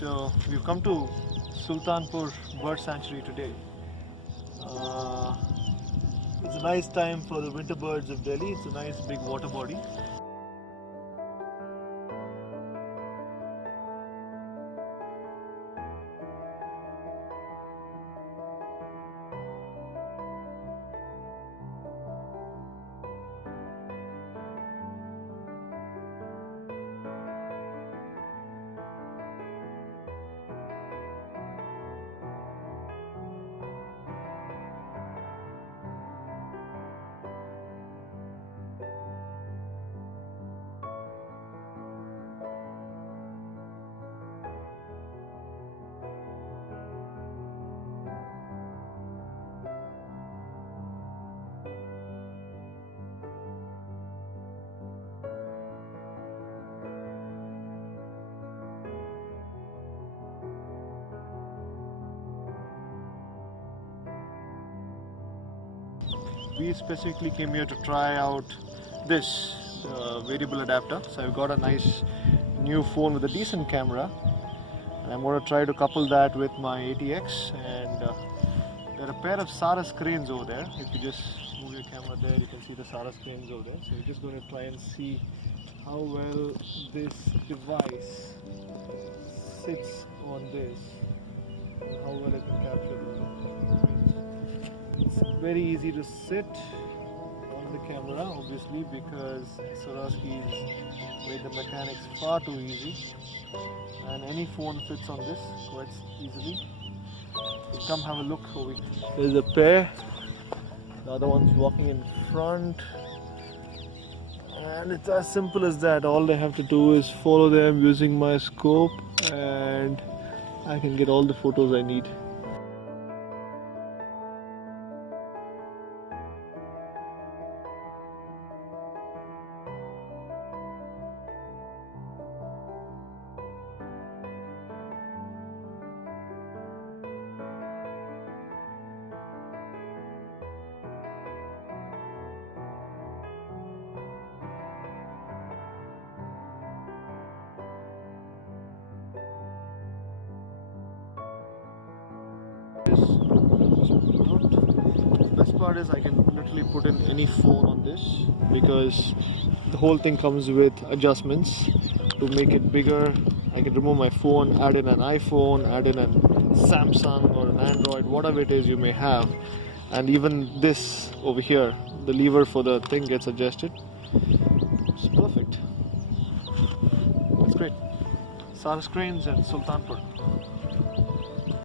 So we've come to Sultanpur Bird Sanctuary today. It's a nice time for the winter birds of Delhi. It's a nice big water body. We specifically came here to try out this variable adapter. So I've got a nice new phone with a decent camera, and I'm going to try to couple that with my ATX. And there are a pair of Sarus Cranes over there. If you just move your camera there, you can see the Sarus Cranes over there. So we're just going to try and see how well this device sits on this and how well it can capture the cranes. It's very easy to sit on the camera, obviously, because Swarovski's made the mechanics far too easy, and any phone fits on this quite easily. So come have a look over here. There's a pair, the other one's walking in front, and it's as simple as that. All they have to do is follow them using my scope, and I can get all the photos I need. The best part is I can literally put in any phone on this, because the whole thing comes with adjustments to make it bigger. I can remove my phone, add in an iPhone, add in a Samsung or an Android, whatever it is you may have. And even this over here, the lever for the thing gets adjusted. It's perfect. That's great. Sarus Cranes and Sultanpur.